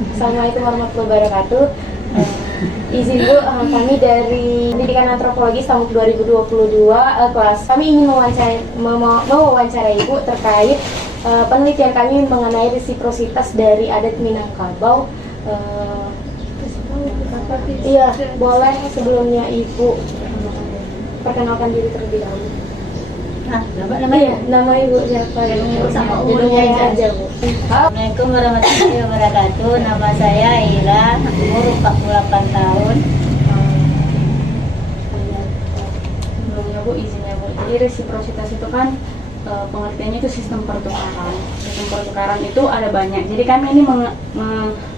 Assalamualaikum warahmatullahi wabarakatuh. Izin Bu, kami dari Pendidikan Antropologi tahun 2022 kelas. Kami ingin mewawancarai Ibu terkait penelitian kami mengenai resiprositas dari adat Minangkabau. Iya, boleh sebelumnya Ibu perkenalkan diri terlebih dahulu. Nama Ibu siapa? Sama umurnya aja Bu. Assalamualaikum warahmatullahi wabarakatuh. Nama saya Ira, umur 48 tahun. Sebelumnya Bu, izinnya Bu. Jadi resiprositas itu kan pengertiannya itu sistem pertukaran. Sistem pertukaran itu ada banyak. Jadi kami ini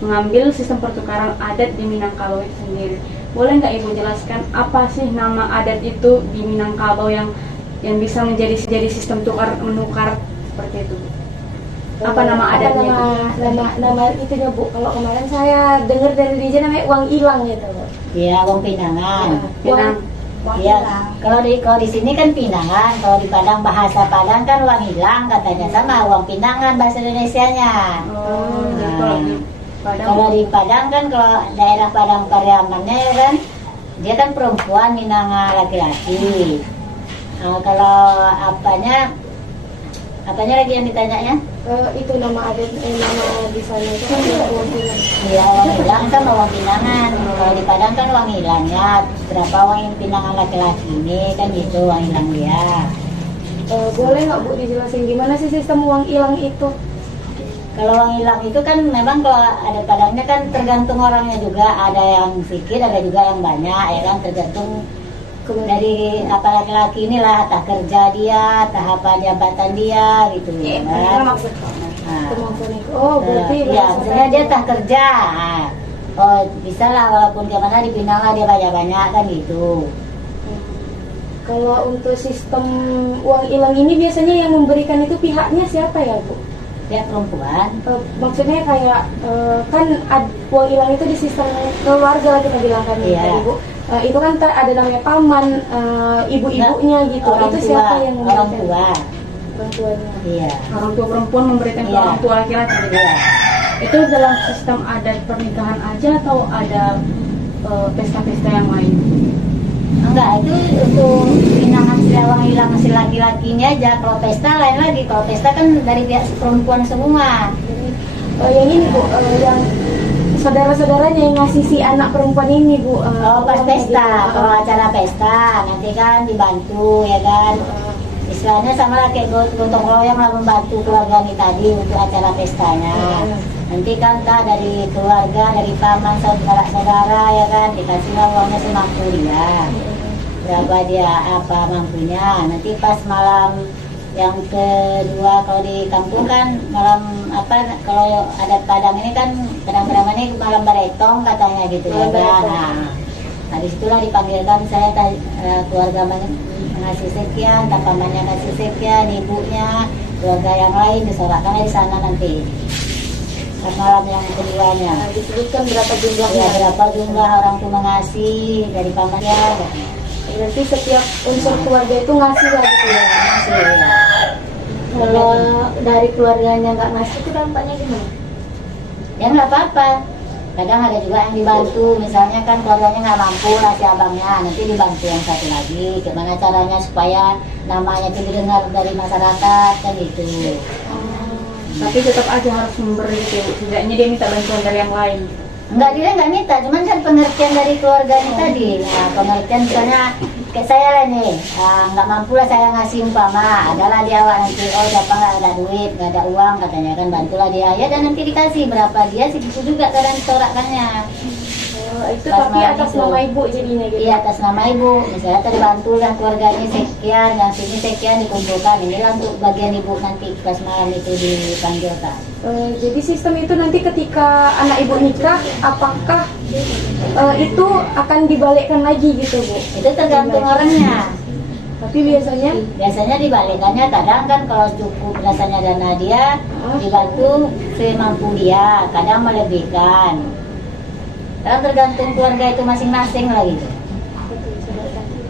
mengambil sistem pertukaran adat di Minangkabau itu sendiri. Boleh nggak Ibu jelaskan apa sih nama adat itu di Minangkabau yang bisa menjadi sistem menukar seperti itu? Apa nama adatnya? Nama itunya Bu. Kalau kemarin saya dengar dari DJ namanya uang hilang gitu Bu. Iya, uang pinangan. Uang Iya, kalau di sini kan pinangan, kalau di Padang bahasa Padang kan uang hilang katanya, sama uang pinangan bahasa Indonesianya. Kalau di Padang kan, kalau daerah Padang Pariamannya ya kan, dia kan perempuan minanga laki-laki. Kalau apanya lagi yang ditanyanya? Itu nama adat, nama di sana itu kan uang hilang. Iya, uang hilang sama uang pinangan. Kalau di Padang kan uang hilangnya, berapa uang yang pinangan laki-laki ini kan gitu uang hilang dia. Boleh nggak Bu dijelasin gimana sih sistem uang hilang itu? Kalau uang hilang itu kan memang kalau ada Padangnya kan tergantung orangnya juga, ada yang sedikit, ada juga yang banyak ya kan, tergantung dari apa laki-laki inilah, tak kerja dia, tak apa jabatan dia gitu ya kan. Berarti ya misalnya dia tak kerja, bisa lah walaupun gimana dipinang lah dia banyak-banyak kan gitu. Kalau untuk sistem uang hilang ini biasanya yang memberikan itu pihaknya siapa ya Bu? Pihak perempuan. Maksudnya kayak kan uang hilang itu di sistem keluarga lah kita bilang kan tadi Bu. Itu kan ada namanya paman, ibu-ibunya gitu. Orang itu tua, siapa yang orang tua? Orang tuanya. Iya. Orang tua perempuan memberikan ke orang tua laki-laki. Iya. Itu dalam sistem adat pernikahan aja atau ada pesta-pesta yang lain? Enggak, itu untuk pinangan uang hilang hasil laki-lakinya aja. Kalau pesta lain lagi. Kalau pesta kan dari pihak perempuan semua. Yang ini Bu, yang saudara-saudaranya yang ngasih si anak perempuan ini Bu. Pas pesta, kalau acara pesta nanti kan dibantu ya kan. Istilahnya sama lah kayak gotong royong lah, membantu keluarga ini tadi untuk acara pestanya. Nanti kan dari keluarga, dari paman, saudara-saudara ya kan, dikasih uangnya semampu dia. Berapa dia apa mampunya. Nanti pas malam yang kedua, kalau di kampung kan malam kalau ada Padang ini kan Padang ini malam baretong katanya gitu ya kan. Nah disitulah dipanggilkan saya keluarga ngasih sekian, pamannya ngasih sekian, ibunya, keluarga yang lain disorakkan di sana nanti. Malam yang keduanya. Disebutkan berapa jumlahnya? Ya, berapa jumlah orang tuh mengasih dari pamannya. Berarti setiap unsur keluarga itu ngasih lah gitu ya? Ngasih ya. Kalau dari keluarganya nggak ngasih itu dampaknya gimana? Ya nggak apa-apa. Kadang ada juga yang dibantu, misalnya kan keluarganya nggak mampu lah si abangnya, nanti dibantu yang satu lagi. Gimana caranya supaya namanya itu didengar dari masyarakat kan gitu. Tapi tetap aja harus memberi itu, setidaknya dia minta bantuan dari yang lain. Enggak, dia nggak minta, cuman kan pengertian dari keluarganya tadi. Nah, pengertian misalnya kayak saya lah nih, nggak mampu lah saya ngasih umpama, adalah dia nanti, siapa nggak ada duit, nggak ada uang katanya kan, bantulah dia ya, dan nanti dikasih berapa dia segitu juga kadang disorakkannya. Itu tapi atas nama ibu jadinya gitu? Iya, atas nama ibu. Misalnya tadi bantu lah keluarganya sekian, yang sini sekian dikumpulkan. Inilah untuk bagian ibu nanti pas malam itu dipanggilkan. Jadi sistem itu nanti ketika anak ibu nikah, apakah itu akan dibalikkan lagi gitu Bu? Itu tergantung orangnya. Tapi biasanya dibalikannya kadang kan kalau cukup rasanya dana dia dibantu semampu dia, kadang melebihkan. Kan tergantung keluarga itu masing-masing lah gitu.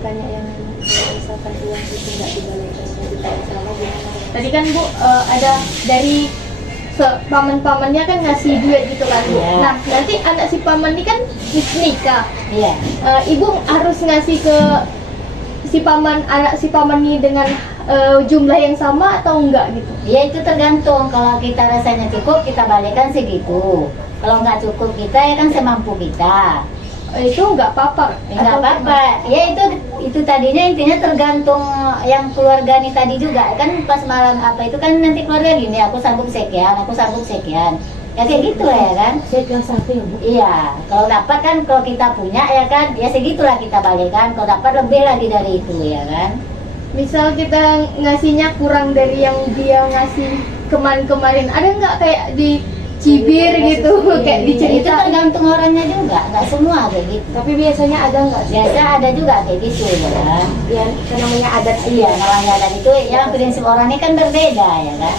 Tanya yang misalkan uang itu nggak dibalikkan, tadi kan Bu ada dari paman-pamannya kan ngasih duit gitu kan Bu. Iya. Nah nanti anak si paman ini kan nikah. Iya. Ibu harus ngasih ke si paman, anak si paman ini dengan jumlah yang sama atau enggak gitu? Ya itu tergantung, kalau kita rasanya cukup kita balikkan segitu. Kalau nggak cukup kita ya kan semampu kita. Itu enggak apa-apa? Nggak Atau apa-apa. Ya itu tadinya intinya tergantung yang keluarga nih tadi juga kan pas malam apa itu kan nanti keluarga gini aku sanggup sekian, aku sanggup sekian. Ya kayak gitu lah ya kan. Sekian satu ya Bu. Iya, kalau dapat kan kalau kita punya ya kan, ya segitulah kita balikkan. Kalau dapat lebih lagi dari itu ya kan. misal kita ngasihnya kurang dari yang dia ngasih kemarin-kemarin, ada nggak kayak dicibir gitu, kayak Itu diceritain? tergantung orangnya juga, nggak semua kayak gitu. Tapi biasanya ada nggak sih? Biasa ada juga kayak gitu ya kan. Ya, kan namanya adat sih. Iya, namanya dan itu yang prinsip orang ini kan berbeda ya kan.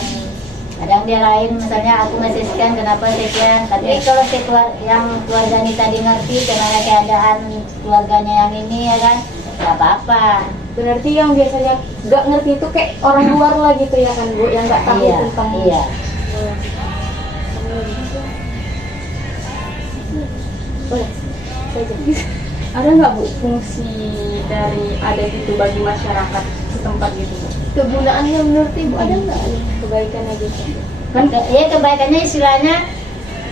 Kadang dia lain, misalnya aku masih sekian, kenapa sekian. Tapi kalau yang keluarga ini tadi ngerti karena keadaan keluarganya yang ini ya kan, nggak apa-apa. Berarti yang biasanya nggak ngerti itu kayak orang luar lah gitu ya kan Bu, yang nggak tahu Iya, tentang. iya. Boleh, saya jadi. Ada nggak Bu fungsi dari adat itu bagi masyarakat setempat gitu Bu? Kegunaannya menurut Ibu ada nggak? Kebaikan aja sih. Ya kebaikannya istilahnya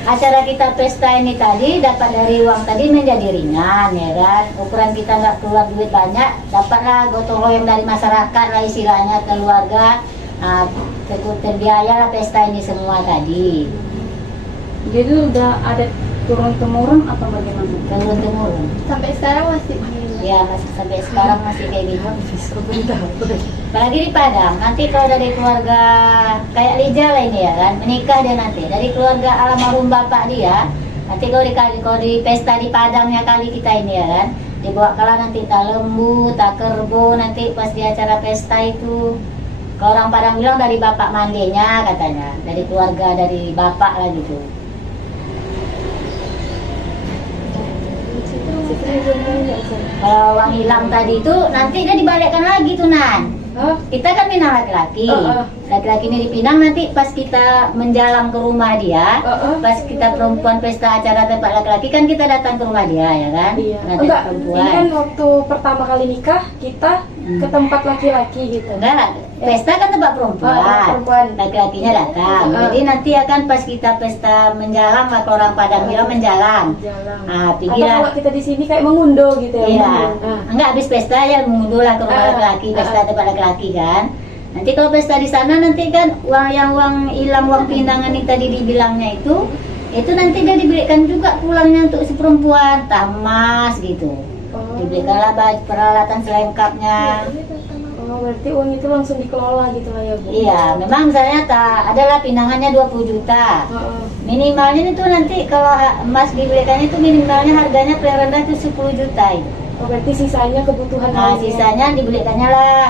acara kita pesta ini tadi dapat dari uang tadi menjadi ringan ya kan. Ukuran kita nggak keluar duit banyak, dapatlah gotong royong dari masyarakat lah istilahnya keluarga. Nah, terbiaya lah pesta ini semua tadi. Jadi udah ada turun temurun apa bagaimana? Turun temurun. Sampai sekarang masih Ya masih sampai sekarang masih kayak gitu. Apalagi di Padang, nanti kalau dari keluarga kayak Lija lah ini ya kan, menikah dia nanti dari keluarga almarhum bapak dia, nanti kalau di pesta di Padangnya kali kita ini ya kan, dibawa kalah nanti tak lembu, tak kerbo nanti pas di acara pesta itu. Kalau orang Padang bilang dari bapak mandinya katanya, dari keluarga dari bapak lah gitu. Kalau uang hilang tadi itu nanti dia dibalikkan lagi tuh Nan. Kita kan pinang laki-laki. Laki-laki ini dipinang nanti pas kita menjalang ke rumah dia. Pas kita perempuan pesta acara tempat laki-laki kan kita datang ke rumah dia ya kan. Iya. Nanti Enggak, perempuan. ini kan waktu pertama kali nikah kita ke tempat laki-laki gitu. Enggak, pesta kan tempat perempuan. Perempuan. Laki-lakinya datang. Jadi nanti akan pas kita pesta menjalang lah, kalau orang Padang bilang menjalang. Jalan. Ah, Atau pergilah. kalau kita di sini kayak mengunduh gitu ya. Iya, mengunduh. enggak habis pesta ya mengunduh lah ke rumah laki-laki, pesta tempat laki-laki kan. Nanti kalau pesta di sana nanti kan uang hilang uang pinangan ini tadi dibilangnya itu nanti dia diberikan juga pulangnya untuk si perempuan, tamas gitu. Diberikanlah baju peralatan selengkapnya. Oh, berarti uang itu langsung dikelola gitu lah ya Bu. Iya, memang misalnya adalah pinangannya 20 juta. Minimalnya itu nanti kalau emas diberikan itu minimalnya harganya paling rendah itu 10 juta itu. Oh, berarti sisanya kebutuhan Nah, lainnya. sisanya dibelikannya lah,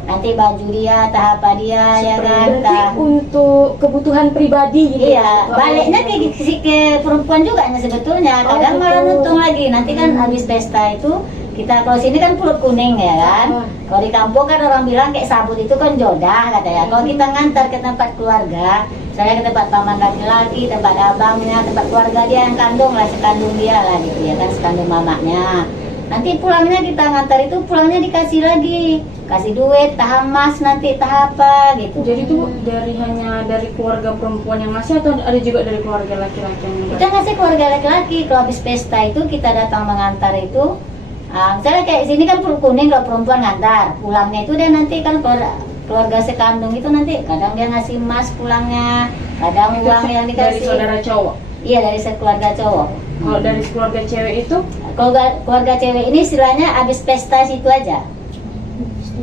nanti baju dia, apa dia, ya kan, Berarti untuk kebutuhan pribadi gitu. Iya, ya? baliknya ke perempuan juga sebetulnya. Kadang malah gitu. nuntung lagi. Nanti kan habis pesta itu kita kalau sini kan pulut kuning ya kan. Kalau di kampung kan orang bilang kayak sabut itu kan jodah katanya. Kalau kita ngantar ke tempat keluarga, saya ke tempat paman laki-laki, tempat abangnya, tempat keluarga dia yang kandung lah, sekandung dia lah gitu ya kan, sekandung mamanya. Nanti pulangnya kita ngantar itu pulangnya dikasih lagi, kasih duit, tah emas nanti tah apa gitu. Jadi itu hanya dari keluarga perempuan yang ngasih atau ada juga dari keluarga laki-laki yang Kita ngasih keluarga laki-laki. Kalau habis pesta itu kita datang mengantar itu. Misalnya kayak sini kan pulut kuning, kalau perempuan ngantar pulangnya itu dia nanti kan keluarga sekandung itu nanti kadang dia ngasih emas pulangnya, kadang uang yang dari dikasih. saudara cowok. Iya dari keluarga cowok. Kalau dari keluarga cewek itu Keluarga cewek ini istilahnya habis pesta situ aja.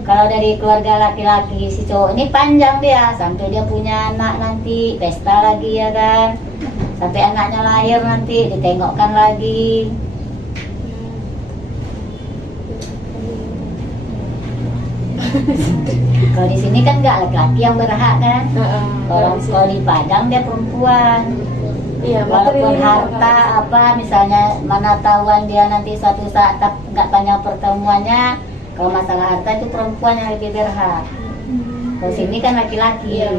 Kalau dari keluarga laki-laki si cowok ini panjang dia sampai dia punya anak nanti pesta lagi ya kan, sampai anaknya lahir nanti ditengokkan lagi. Kalau di sini kan nggak laki-laki yang berhak kan. Kalau di Padang dia perempuan. Iya, Walaupun materi harta apa misalnya mana tahuan dia nanti suatu saat nggak panjang pertemuannya, kalau masalah harta itu perempuan yang lebih berhak. Kalau sini kan laki-laki. Iya.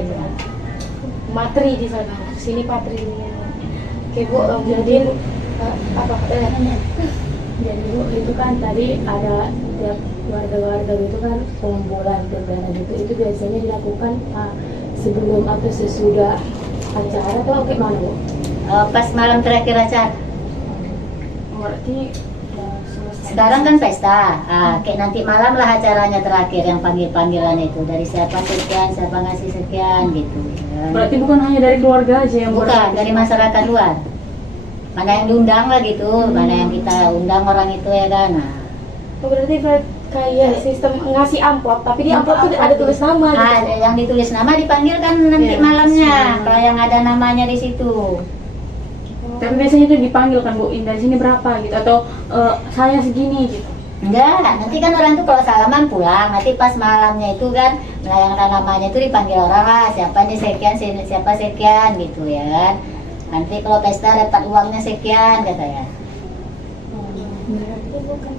matri di sana, sini patri ini. Oke Bu, jadi apa? Jadi Bu, itu kan tadi ada tiap warga-warga itu kan pengumpulan perdana gitu, itu biasanya dilakukan sebelum atau sesudah acara atau kayak mana Bu? Pas malam terakhir acara. Berarti selesai. Sekarang kan pesta, kayak nanti malam lah acaranya terakhir yang panggil-panggilan itu dari siapa sekian, siapa ngasih sekian gitu. Ya. Berarti bukan hanya dari keluarga aja yang Bukan dari masyarakat luar. Mana yang diundang lah gitu, mana yang kita undang orang itu ya kan. Nah, Berarti kayak sistem ngasih amplop, tapi di amplop itu ada tulis nama gitu. yang ditulis nama dipanggil kan nanti Iya. malamnya, kalau yang ada namanya di situ. Tapi biasanya itu dipanggil kan Bu, dari sini berapa gitu atau saya segini gitu. Enggak, nanti kan orang tuh kalau salaman pulang, nanti pas malamnya itu kan melayangkan namanya itu dipanggil orang lah, siapa nih sekian, siapa sekian gitu ya kan. Nanti kalau pesta dapat uangnya sekian katanya. Berarti bukan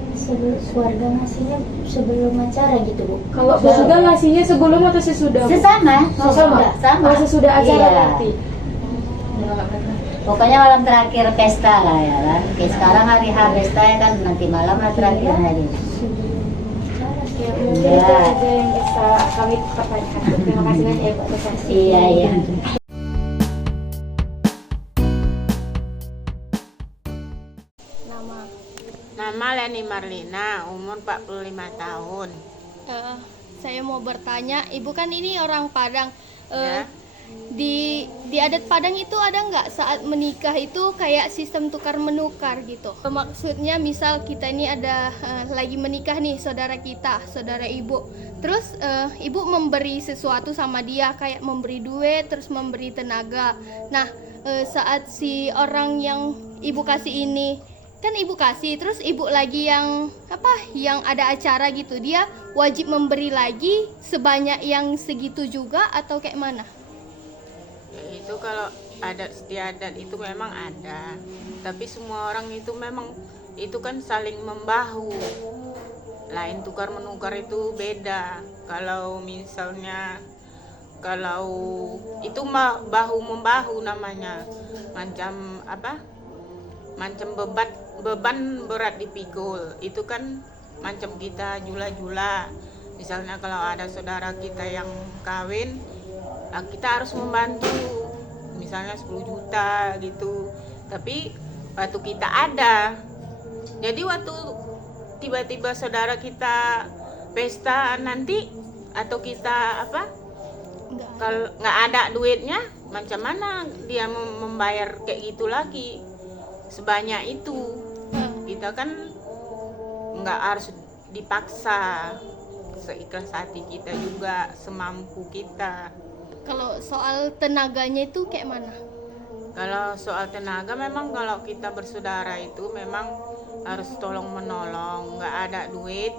keluarga ngasihnya sebelum acara gitu Bu? Kalau sesudah ngasihnya sebelum atau sesudah? Bu? Sesama, Sama. Kalau sesudah acara Iya. berarti. Pokoknya malam terakhir pesta lah ya kan. Kayak sekarang hari H pesta ya kan, nanti malam lah terakhir hari. Ya, mungkin Iya. itu aja yang bisa kami pertanyakan. Terima kasih banyak ya Bu atas waktunya. Iya iya. Nama Nama Leni Marlina, umur 45 tahun. saya mau bertanya, Ibu kan ini orang Padang. Ya. Di adat Padang itu ada nggak saat menikah itu kayak sistem tukar menukar gitu? Maksudnya misal kita ini ada lagi menikah nih saudara kita, saudara ibu. Terus ibu memberi sesuatu sama dia kayak memberi duit, terus memberi tenaga. Nah saat si orang yang ibu kasih ini kan ibu kasih, terus ibu lagi yang yang ada acara gitu, dia wajib memberi lagi sebanyak yang segitu juga atau kayak mana? Ya, itu kalau adat istiadat itu memang ada, tapi semua orang itu memang itu kan saling membahu. Lain tukar menukar itu beda. Kalau misalnya kalau itu mah bahu membahu namanya, macam apa? Macam beban berat dipikul. Itu kan macam kita jula-jula. Misalnya kalau ada saudara kita yang kawin, kita harus membantu. Misalnya 10 juta gitu. Tapi waktu kita ada. Jadi waktu tiba-tiba saudara kita pesta nanti atau kita kalau nggak ada duitnya, macam mana dia membayar kayak gitu lagi sebanyak itu. Kita kan nggak harus dipaksa, seikhlas hati kita juga, semampu kita. Kalau soal tenaganya itu kayak mana? Kalau soal tenaga memang kalau kita bersaudara itu memang harus tolong menolong, nggak ada duit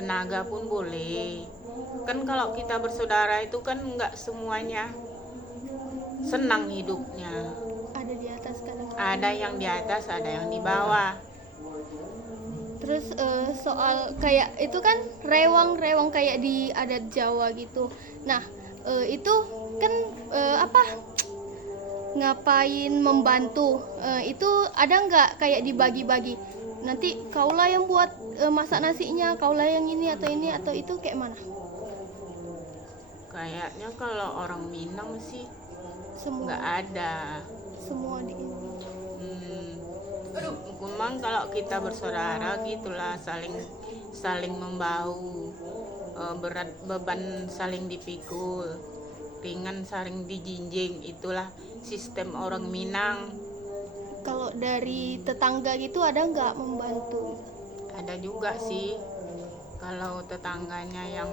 tenaga pun boleh. Kan kalau kita bersaudara itu kan nggak semuanya senang hidupnya. Ada di atas kadang. Ada yang di atas, ada yang di bawah. Terus soal kayak itu kan rewang kayak di adat Jawa gitu. Nah itu kan ngapain membantu? Itu ada nggak kayak dibagi-bagi? Nanti kaulah yang buat masak nasinya, kaulah yang ini atau itu kayak mana? Kayaknya kalau orang Minang sih Semua nggak ada. semua di Memang kalau kita bersaudara gitulah, saling membahu, berat beban saling dipikul, ringan saling dijinjing, itulah sistem orang Minang. Kalau dari tetangga gitu ada nggak membantu? Ada juga sih kalau tetangganya yang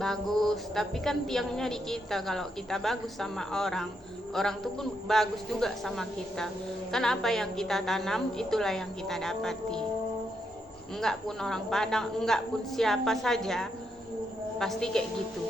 bagus, tapi kan tiangnya di kita. Kalau kita bagus sama orang tuh pun bagus juga sama kita. Kan apa yang kita tanam itulah yang kita dapati. Enggak pun orang Padang, enggak pun siapa saja pasti kayak gitu.